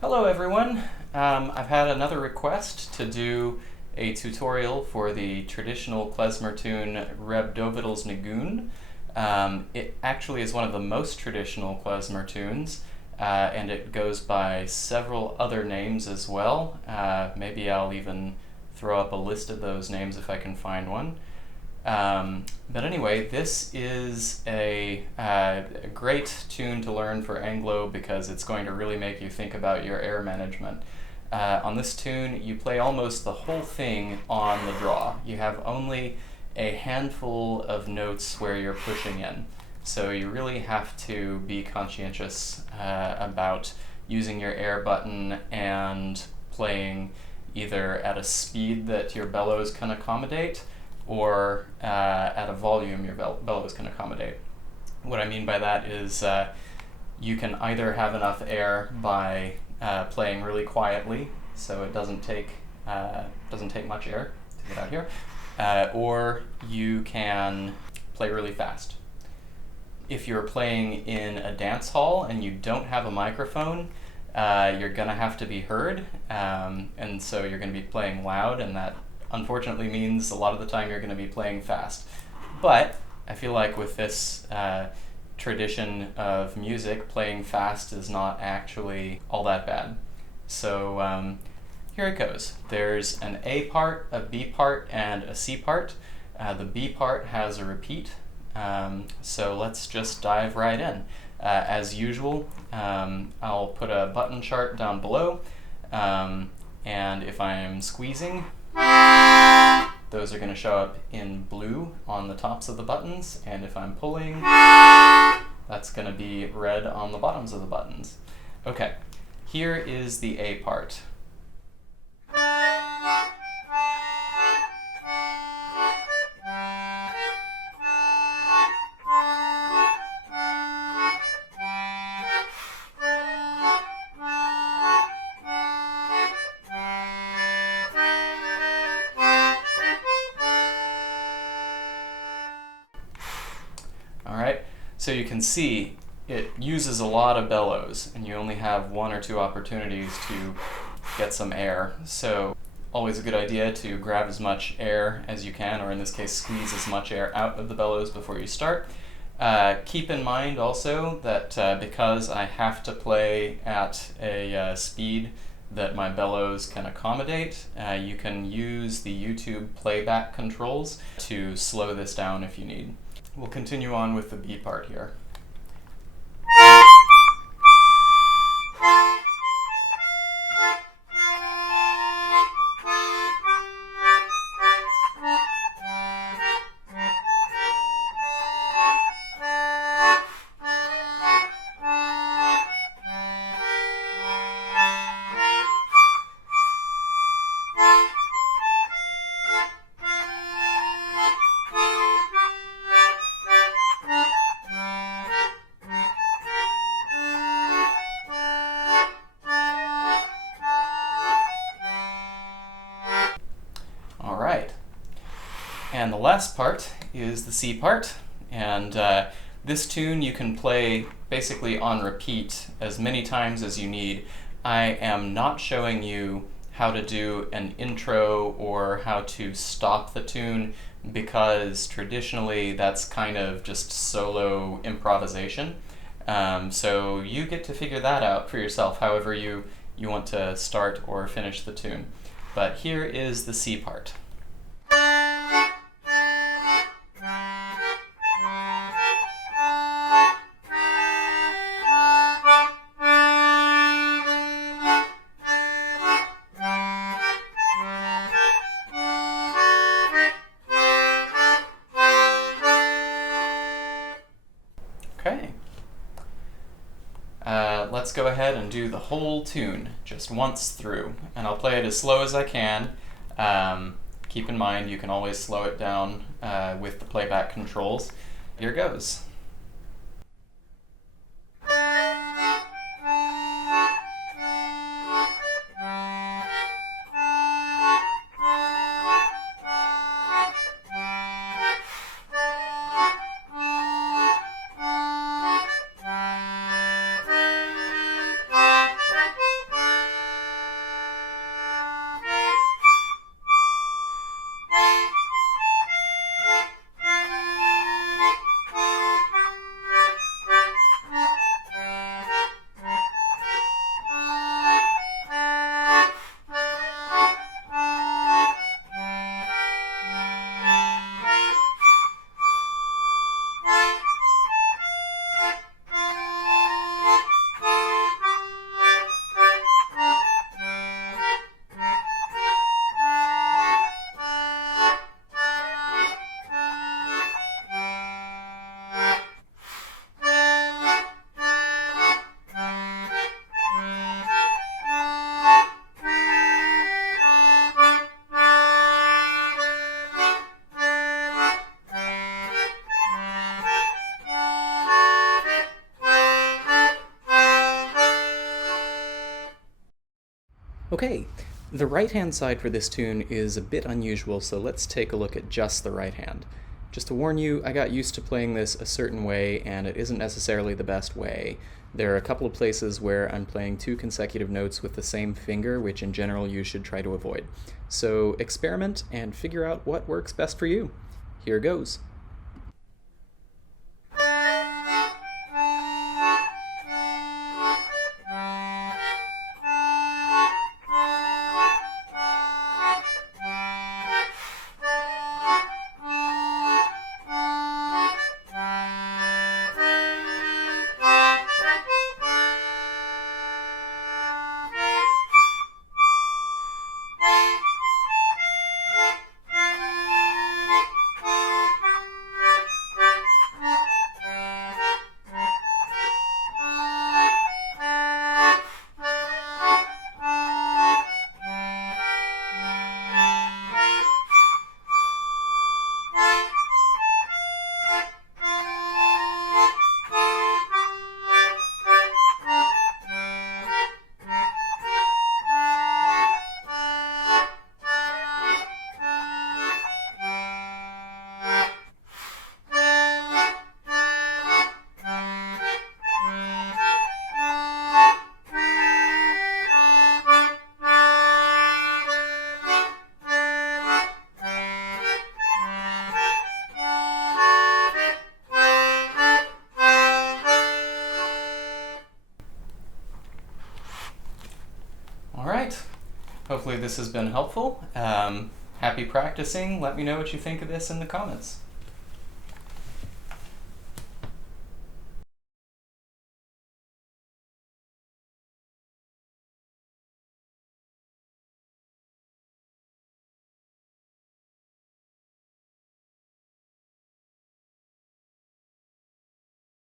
Hello everyone. I've had another request to do a tutorial for the traditional klezmer tune Reb Dovidls Nigun. It actually is one of the most traditional klezmer tunes, and it goes by several other names as well. Maybe I'll even throw up a list of those names if I can find one. But anyway, this is a great tune to learn for Anglo because it's going to really make you think about your air management. On this tune, you play almost the whole thing on the draw. You have only a handful of notes where you're pushing in. So you really have to be conscientious about using your air button and playing either at a speed that your bellows can accommodate or at a volume your bellows can accommodate. What I mean by that is you can either have enough air by playing really quietly, so it doesn't take much air to get out here, or you can play really fast. If you're playing in a dance hall and you don't have a microphone, you're gonna have to be heard, and so you're gonna be playing loud, and that unfortunately means a lot of the time you're going to be playing fast. But I feel like with this tradition of music, playing fast is not actually all that bad. So here it goes. There's an A part, a B part, and a C part. The B part has a repeat, so let's just dive right in. As usual, I'll put a button chart down below, and if I'm squeezing, those are going to show up in blue on the tops of the buttons, and if I'm pulling, that's going to be red on the bottoms of the buttons. Okay, here is the A part. Alright, so you can see it uses a lot of bellows, and you only have one or two opportunities to get some air. So always a good idea to grab as much air as you can, or in this case squeeze as much air out of the bellows before you start. Keep in mind also that because I have to play at a speed that my bellows can accommodate, you can use the YouTube playback controls to slow this down if you need. We'll continue on with the B part here. And the last part is the C part, and this tune you can play basically on repeat as many times as you need. I am not showing you how to do an intro or how to stop the tune because traditionally that's kind of just solo improvisation. So you get to figure that out for yourself however you want to start or finish the tune. But here is the C part. Okay. Let's go ahead and do the whole tune just once through, and I'll play it as slow as I can. Keep in mind you can always slow it down with the playback controls. Here goes. Okay, the right-hand side for this tune is a bit unusual, so let's take a look at just the right hand. Just to warn you, I got used to playing this a certain way, and it isn't necessarily the best way. There are a couple of places where I'm playing 2 consecutive notes with the same finger, which in general you should try to avoid. So experiment and figure out what works best for you. Here goes. All right. Hopefully this has been helpful. Happy practicing. Let me know what you think of this in the comments.